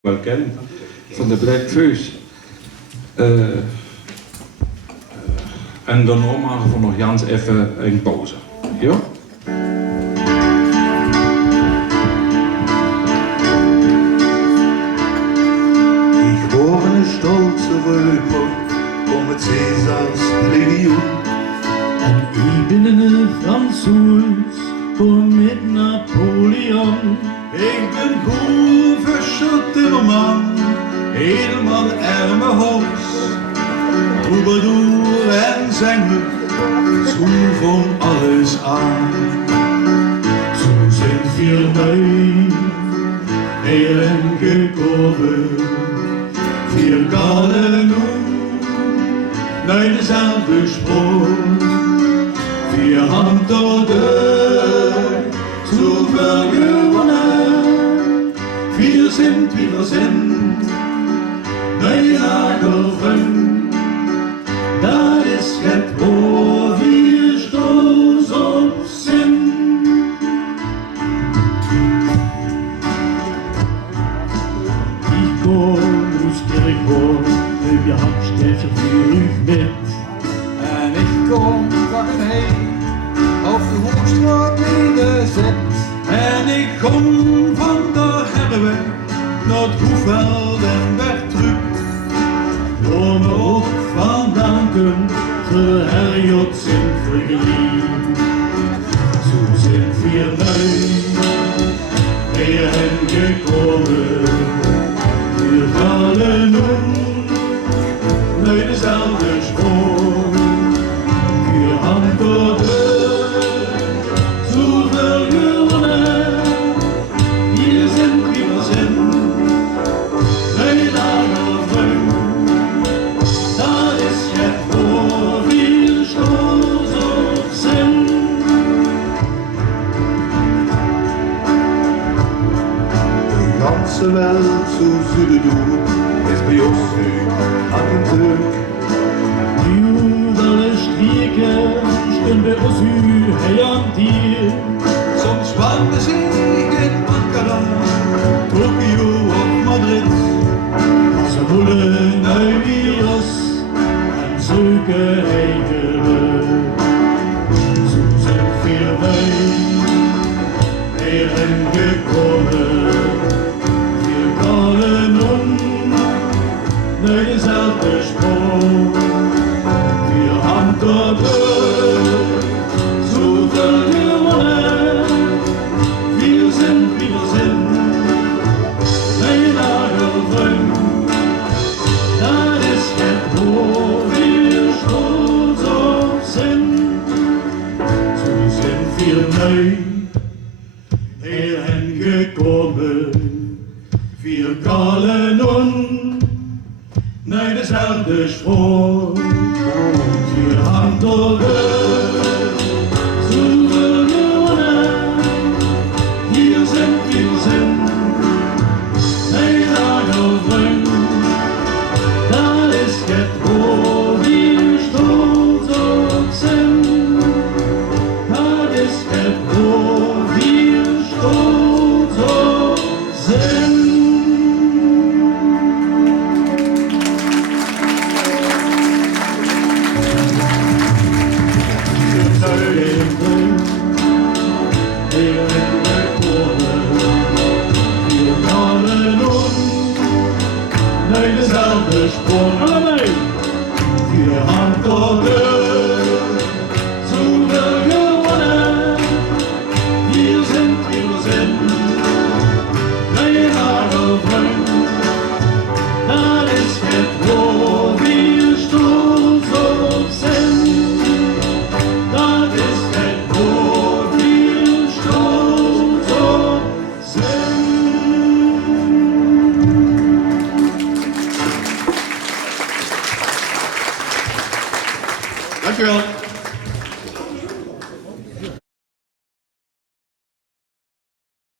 wel kennen, van de Breakfast. En daarna maken we nog Jans even een pauze. Ja? Ich war eine stolze Römer, kom met Caesars Legion. En ik ben een Fransoes, kom met Napoleon. Ik ben Groeverscher Timmerman, edelman Ermehoos. Troubadour en zanger, schoen van alles aan. Zo zijn wir neu, heren gekomen. Wir gallen nun, naar dezelfde spoor. Wir haben dort zoveel gewonnen. Wir sind wie wir sind, nee Lagerfront. Dat is het waar wir stolz op zijn. Ich komm aus Kirchborn, wir haben Städte für euch mit. En ik kom heen op de Hoogstraat nederzet. En ik kom van de Herweg naar het Hoefveld en weg terug. Door me ook van danken, verherjot zijn vergeliefd. Zo zijn wir neu, hierhen gekomen. Wir fallen Naar dezelfde spoor. Wir haben dort zoveel gewonnen. Wir sind wie wir sind, nee Lagerfront. Dat is het waar wir stolz op zijn. De ganze Welt zo zullen doen, is bij ons nu aan de druk. alle Stricke stehen bei uns hier. Soms waren ze in Ankara, Tokio of Madrid. Ze willen naar Virus en zoeken eigenlijk. Zo zijn wir wij, hierhen gekomen. Wir kallen naar dezelfde spoor. Wir haben dort zoveel gewonnen. Wir sind wie wir sind, nee Lagerfront. Dat is het waar wir stolz op zijn. Zo zijn wir neu, hierhen gekomen. Wir kallen naar dezelfde spoor. Wir haben dort zoveel gewonnen. Wir sind wie wir sind, nee Lagerfront. Dat is het waar wir stolz op zijn. Dat is het waar wir stolz op zijn. Naar dezelfde spoor. Allebei! Wir haben dort zoveel gewonnen. Wir sind wie wir sind, nee Lagerfront. Dat is het waar wir stolz op zijn. Dat is het waar wir stolz op zijn. Dankjewel.